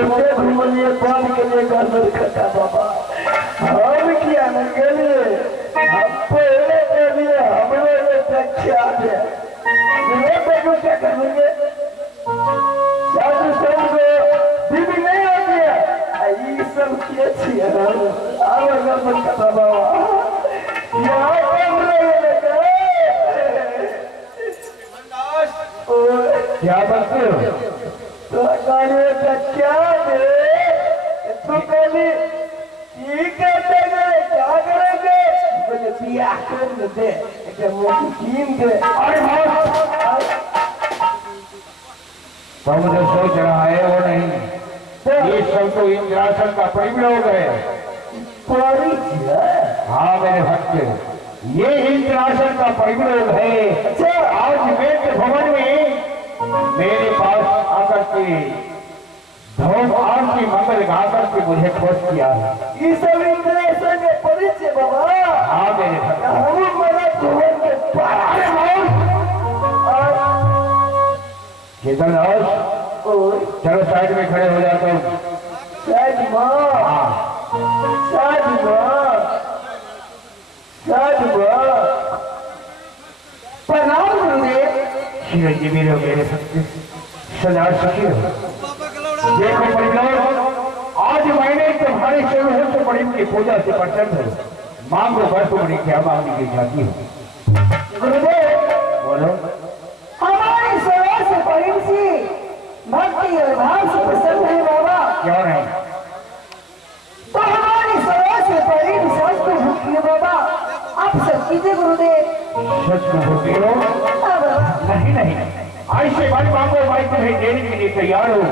से घूमने पान के लिए घर में खटा बाबा हम किया न के लिए हम पहले के लिए हमने ये रक्षा है ये बेटू क्या करेंगे साधु संग बीबी नहीं होती है ये सब क्या चाहिए आवाज मत कटा बाबा यहाँ कैमरे लगा क्या बनते हो तो गाने का क्या दे तो कहली ठीक है क्या करेंगे मुझे बिया कर दे क्या मोटी टीम के अरे तो मुझे सोच रहा है वो नहीं ये सब तो इंद्रासन का परिप्रयोग है। हाँ मेरे भक्त ये इंद्रासन का परिप्रयोग है। आज वेद भवन में मेरे पास आकर के धूम आरती मंगल गाकर के मुझे खोज किया है। ये सब इंद्रासन के परिचय बाबा। हाँ मेरे भक्त हम मेरा भवन के चेतन चलो साइड में खड़े हो जाते हो। साइड प्रणाम गुरुदेव। चिरंजीवी रहो मेरे भक्त सदा सुखी रहो। देखो परिवार आज मैंने तुम्हारे चरणों से बड़ी की पूजा से प्रसन्न हूँ। मांगो वर तुम्हारी क्या मांगने की जाती हो। गुरुदेव बोलो हमारी सेवा से प्रेम से भक्ति और भाव से प्रसन्न है बाबा। क्यों नहीं तो हमारी सेवा से प्रेम सच को भूखी है बाबा। आप सब कीजिए गुरुदेव। सच में होती हो नहीं नहीं ऐसे मन मांगो भाई तुम्हें देने के लिए तैयार हो।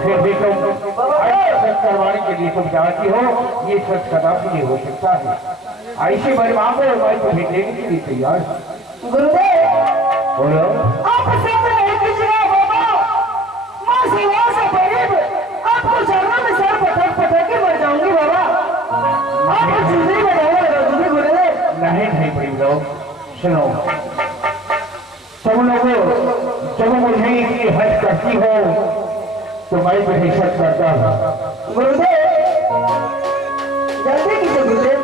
फिर भी तुम सच करवाने के लिए तुम चाहती हो ये सच कदापि नहीं हो सकता है। ऐसे मन मांगो भाई तुम्हें देने के लिए तैयार हो। गुरुदेव बोलो आप सब नहीं कीजिएगा बाबा। माँ सेवा से प्रेम आपको चरणों में सर पटक पटक के मर जाऊंगी बाबा। आपको जिंदगी में जाऊंगा गुरुदेव। नहीं प्रेम लोग सुनो तुम लोगों जब मुझे इतनी हद करती हो तो मैं भी सच करता हूँ। गुरुदेव जल्दी कीजिए गुरुदेव।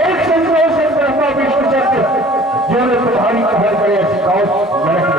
एक संतोष से ब्रह्मा विष्णु सत्य जो तुम्हारी कहर करे सिखाओ लड़क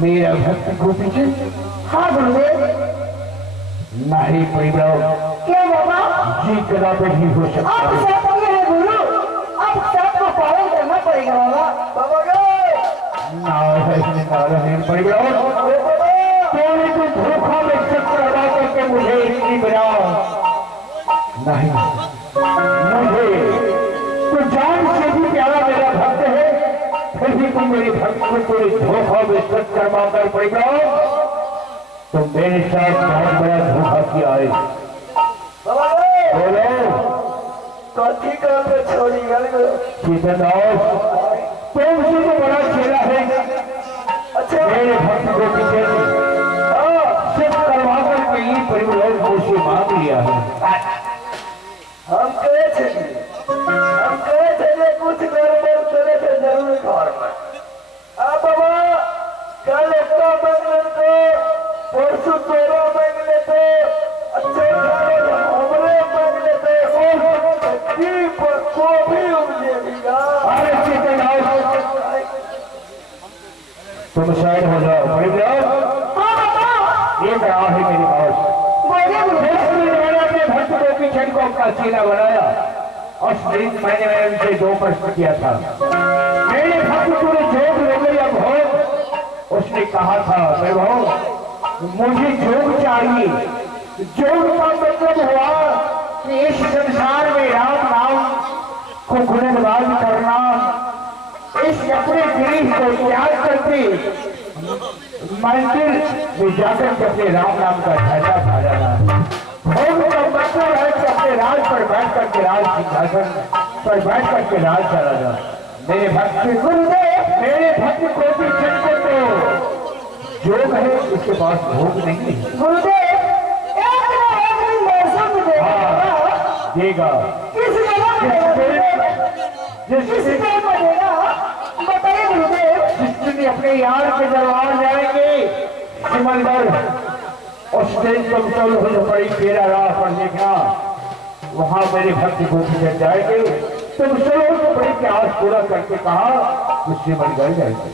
मेरा भक्त गोपी जी। हाँ गुरुदेव। नहीं परिवार क्या बाबा जी कदापि नहीं हो सकता। आप सब ये है गुरु अब सबको पालन करना पड़ेगा बाबा। नारायण परिवार तो धोखा में चक्कर लगा करके मुझे इतनी बनाओ नहीं मुझे तो जान से भी प्यारा मेरा भक्त है फिर भी तुम मेरे भक्त को कोई धोखा में चक्कर मांगकर पड़ेगा। तो मेरे साथ बहुत बड़ा धोखा किया है। बोलो कथी कर छोड़ी चेतन तुमसे तो बड़ा चेला है। अच्छा मेरे भक्त को पीछे सिर्फ करवा कर ये परिवार मुझसे मांग लिया है। हम कहे थे कुछ गड़बड़ करे थे का मांग लेते, परसों तोरा मांग लेते, अच्छे खाने हमरे मांग लेते, और की पर को भी उमजेगा। अरे तुम शायद हो जाओ, बड़ी ये कहा है मेरी बात। मैंने अपने भक्त गोपीचंद को अपना चेला बनाया और मैंने उनसे 2 प्रश्न किया था। मेरे भक्त पूरे जोग हो गए अब हो। उसने कहा था मुझे जोग चाहिए। जोग का मतलब हुआ कि इस संसार में राम नाम को गुणगान करना, इस अपने गृह को त्याग करके मंदिर में जाकर के अपने राम नाम का ध्यान खा जाना। भोग का मतलब है कि अपने राज पर बैठ करके राज सिंहासन पर बैठ करके राज चला जा। मेरे भक्त गुरुदेव, मेरे भक्त गोपीचंद को तो योग है, इसके पास भोग नहीं है। गुरुदेव देगा बताइए गुरुदेव। जिसने अपने यार के दरबार जाएंगे सिमंदर, उस दिन तुम चलो बड़ी तेरा राह पर देखना, वहां मेरे भक्त गोपीचंद जाएंगे। तुम चलो तो बड़ी प्यास पूरा करके कहा उससे मन गल जाएंगे।